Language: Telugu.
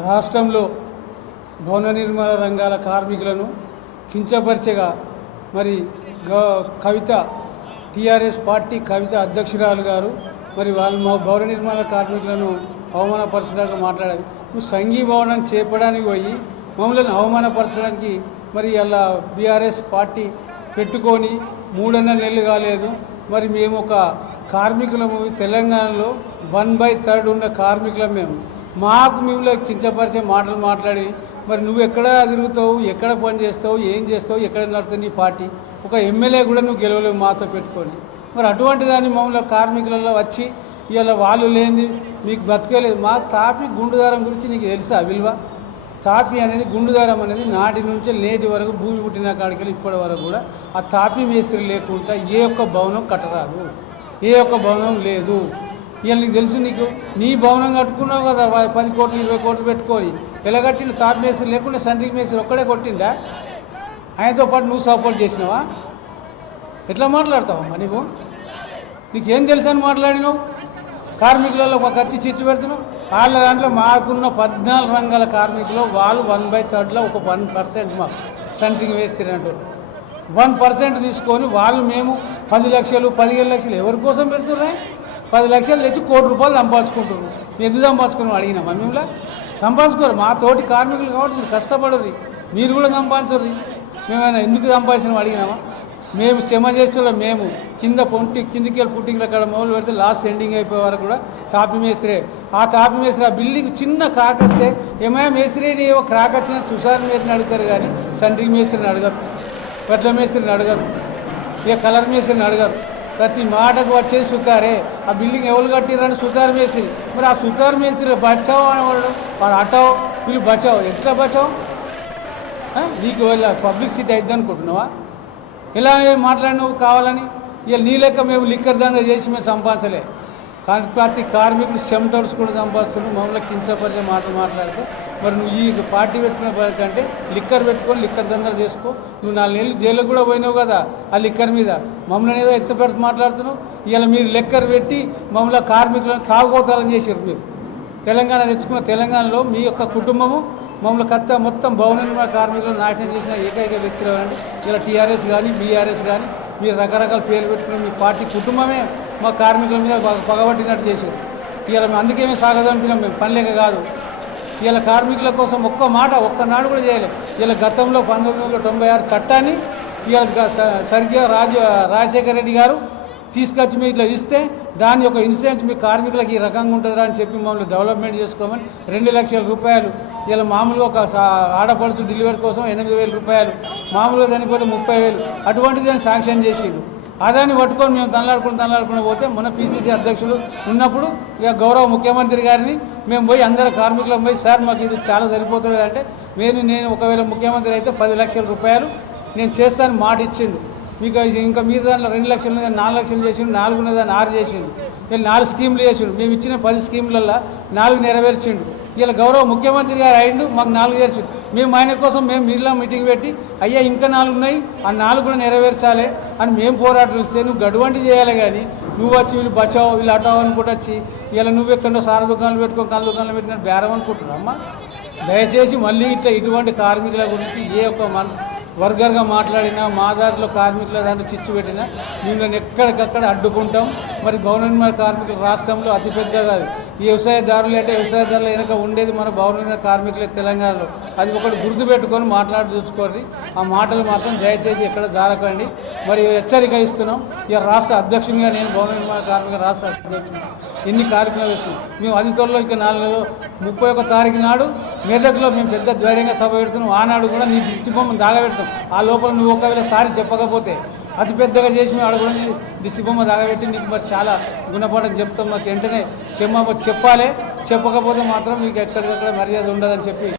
రాష్ట్రంలో భవన నిర్మాణ రంగాల కార్మికులను కించపరిచగా మరి కవిత టీఆర్ఎస్ పార్టీ కవిత అధ్యక్షురాలు గారు మరి వాళ్ళు మా భవన నిర్మాణ కార్మికులను అవమానపరచడానికి మాట్లాడారు. నువ్వు సంఘీభావనం చేపడానికి పోయి మమ్మల్ని అవమానపరచడానికి మరి అలా బీఆర్ఎస్ పార్టీ పెట్టుకొని 3.5 నెలలు కాలేదు. మరి మేము ఒక కార్మికులము, తెలంగాణలో 1/3 ఉన్న కార్మికులం మేము. మాకు మిమ్మల్ని కించపరిచే మాటలు మాట్లాడి మరి నువ్వు ఎక్కడ తిరుగుతావు, ఎక్కడ పని చేస్తావు, ఏం చేస్తావు, ఎక్కడ నడుతుంది నీ పార్టీ? ఒక ఎమ్మెల్యే కూడా నువ్వు గెలవలేవు మాతో పెట్టుకొని. మరి అటువంటి దాన్ని మమ్మల్ని కార్మికులలో వచ్చి ఇలా వాళ్ళు లేనిది మీకు బతకలేదు. మా తాపి గుండుదారం గురించి నీకు తెలుసా విలువ? తాపి అనేది గుండుదారం అనేది నాటి నుంచి నేటి వరకు భూమి పుట్టిన కాడికి ఇప్పటి వరకు కూడా ఆ తాపి మేస్త్రి లేకుండా ఏ ఒక్క భవనం కట్టరాదు, ఏ ఒక్క భవనం లేదు. ఇవాళ నీకు తెలుసు, నీకు నీ భవనం కట్టుకున్నావు కదా 10 కోట్లు 20 కోట్లు పెట్టుకొని. ఎలా కట్టిండు? తాపి మేస్త్రి లేకుండా సెంట్రింగ్ మేస్త్రి ఒక్కడే కొట్టిండా? ఆయనతో పాటు నువ్వు సపోర్ట్ చేసినావా? ఎట్లా మాట్లాడతావమ్మా? నీకేం తెలుసు అని మాట్లాడినావు? కార్మికులలో ఒక ఖర్చు చిచ్చు పెడుతున్నావు. వాళ్ళ దాంట్లో మాకున్న 14 రంగాల కార్మికులు వాళ్ళు 1/3లో ఒక 1% మాకు సెంట్రింగ్ వేస్తారంటారు. 1% తీసుకొని వాళ్ళు మేము 10 లక్షలు 15 లక్షలు ఎవరి కోసం పెడుతున్నాయి? 10 లక్షలు తెచ్చి ₹1 కోటి సంపాదించుకుంటున్నారు. ఎందుకు సంపాదించుకున్నాం అడిగినా? మిమ్మల్ని సంపాదించుకోరు. మా తోటి కార్మికులు కాబట్టి మీరు కష్టపడరు, మీరు కూడా సంపాదించరు. మేమైనా ఎందుకు సంపాదించినాం అడిగినామా? మేము శ్రమ చేస్తున్నాం. మేము కిందికి వెళ్ళి పుట్టింగ్ల కాడ మొదలు పెడితే లాస్ట్ ఎండింగ్ అయిపోయే వరకు కూడా తాపి మేస్త్రే. ఆ తాపి మేస్త్రి ఆ బిల్డింగ్ చిన్న క్రాక్ వస్తే ఏమైనా మేస్త్రిని ఏవో క్రాక్ వచ్చిన తుషార్ మేస్త్రిని అడుగుతారు, కానీ సెంట్రింగ్ మేస్త్రిని అడగరు, పెట్ల మేస్త్రిని అడగరు, ఇక కలర్ మేస్త్రిని అడగరు. ప్రతి మాటకు వచ్చేది సుతారే. ఆ బిల్డింగ్ ఎవరు కట్టిరని సుతార్ మేస్త్రి. మరి ఆ సుతార్ మేస్త్రి బచావు అనేవాడు, వాడు అటావు, వీళ్ళు బచావు. ఎట్లా బచావు? నీకు వెళ్ళ పబ్లిసిటీ అయిద్ది అనుకుంటున్నావా? ఇలా మాట్లాడినవు కావాలని? ఇక నీ లెక్క మేము లిక్కర్ దందా చేసి మేము సంపాదించలే. కానీ ప్రతి కార్మికులు చెమటోడ్స్ కూడా సంపాదిస్తున్నావు. మమ్మల్ని కించపరిచే మాటలు మాట్లాడితే మరి నువ్వు ఈ పార్టీ పెట్టుకునే కంటే లిక్కర్ పెట్టుకొని లిక్కర్ దందాలు చేసుకో. నువ్వు 4 నెలలు జైలుకు కూడా పోయినావు కదా ఆ లిక్కర్ మీద. మమ్మల్ని ఏదో ఎచ్చపెడుతూ మాట్లాడుతున్నావు. ఇలా మీరు లెక్కర్ పెట్టి మమ్మల్ని కార్మికులను తాగుబోతాలని చేశారు. మీరు తెలంగాణ తెచ్చుకున్న తెలంగాణలో మీ యొక్క కుటుంబము మమ్మల్ని మొత్తం భవన నిర్మాణ కార్మికులను నాశనం చేసిన ఏకైక వ్యక్తులు ఎవరండి? ఇలా టీఆర్ఎస్ కానీ బీఆర్ఎస్ కానీ మీరు రకరకాల పేర్లు పెట్టుకుని మీ పార్టీ కుటుంబమే మా కార్మికుల మీద పగబట్టినట్టు చేశారు. ఇలా అందుకే మేము సాగదంపినాం. మేము పనిలేక కాదు. ఇలా కార్మికుల కోసం ఒక్కనాడు కూడా చేయలేదు. ఇలా గతంలో 1996 చట్టాన్ని ఇలా సరిగ్గా రాజశేఖర రెడ్డి గారు తీసుకొచ్చి మీరు ఇట్లా ఇస్తే దాని యొక్క ఇన్సూరెన్స్ మీ కార్మికులకు ఈ రకంగా ఉంటుందా అని చెప్పి మమ్మల్ని డెవలప్మెంట్ చేసుకోమని 2 లక్షల రూపాయలు ఇలా మామూలుగా ఒక ఆడపడుచు డెలివరీ కోసం 8,000 రూపాయలు, మామూలుగా చనిపోతే 30,000 అటువంటిది అని శాంక్షన్ చేసిండు. అదాన్ని పట్టుకొని మేము తనలాడుకుని పోతే మన పీసీసీ అధ్యక్షులు ఉన్నప్పుడు ఇక గౌరవ ముఖ్యమంత్రి గారిని మేము పోయి అందరు కార్మికులం పోయి, సార్ మాకు ఇది చాలా సరిపోతుంది అంటే నేను ఒకవేళ ముఖ్యమంత్రి అయితే 10 లక్షల రూపాయలు నేను చేస్తాను మాట ఇచ్చిండు. మీకు ఇంకా మీద దాంట్లో 2 లక్షలు 4 లక్షలు చేసిండు, 4 ఉన్నదాన్ని 6 చేసిండు. వీళ్ళు 4 స్కీములు చేసిండు. మేము ఇచ్చిన 10 స్కీములలో 4 నెరవేర్చిండు. ఇలా గౌరవ ముఖ్యమంత్రి గారు అయిండు, మాకు 4 చేర్చిండు. మేము ఆయన కోసం మేము మీరులా మీటింగ్ పెట్టి అయ్యా ఇంకా 4 ఉన్నాయి, ఆ 4 కూడా నెరవేర్చాలి అని మేము పోరాటం ఇస్తే నువ్వు గడువంటి చేయాలి. కానీ నువ్వు వచ్చి వీళ్ళు బచావు వీళ్ళు అటావు అనుకుంటూ వచ్చి ఇలా నువ్వు ఎక్కడో సార దుకాణాలు పెట్టుకో కళ్ళ దుకాణాలు పెట్టిన బేరం అనుకుంటున్నావు. అమ్మ దయచేసి మళ్ళీ ఇటువంటి కార్మికుల గురించి ఏ ఒక్క వర్గర్గా మాట్లాడినా మా దాంట్లో కార్మికుల దాంట్లో చిచ్చు పెట్టినా మిమ్మల్ని ఎక్కడికక్కడ అడ్డుకుంటాం. మరి భవన నిర్మాణ కార్మికుల రాష్ట్రంలో అతిపెద్దగా ఈ వ్యవసాయదారులు అంటే వ్యవసాయదారులు వెనక ఉండేది మన భవన నిర్మాణ కార్మికులే తెలంగాణలో. అది ఒకటి గుర్తుపెట్టుకొని చూసుకోండి. ఆ మాటలు మాత్రం దయచేసి ఎక్కడ జారకండి. మరి హెచ్చరిక ఇస్తున్నాం. ఇక రాష్ట్ర అధ్యక్షునిగా నేను భవన నిర్మాణ కార్మిక రాష్ట్ర అధ్యక్షుని ఎన్ని కార్యక్రమాలు ఇస్తున్నాం. మేము అది త్వరలో ఇక 31 తారీఖు నాడు మెదక్లో మేము పెద్ద ధైర్యంగా సభ పెడుతున్నాం. ఆనాడు కూడా నీ దిష్టిబొమ్మను దాగబెడతాం. ఆ లోపల నువ్వు ఒకవేళ సారి చెప్పకపోతే అతి పెద్దగా చేసి మేము అడుగుని దిష్టిబొమ్మ దాగబెట్టి నీకు మరి చాలా గుణపాఠం చెప్తాం. మాకు వెంటనే చెప్పాలి. చెప్పకపోతే మాత్రం మీకు ఎక్కడికక్కడ మర్యాద ఉండదని చెప్పి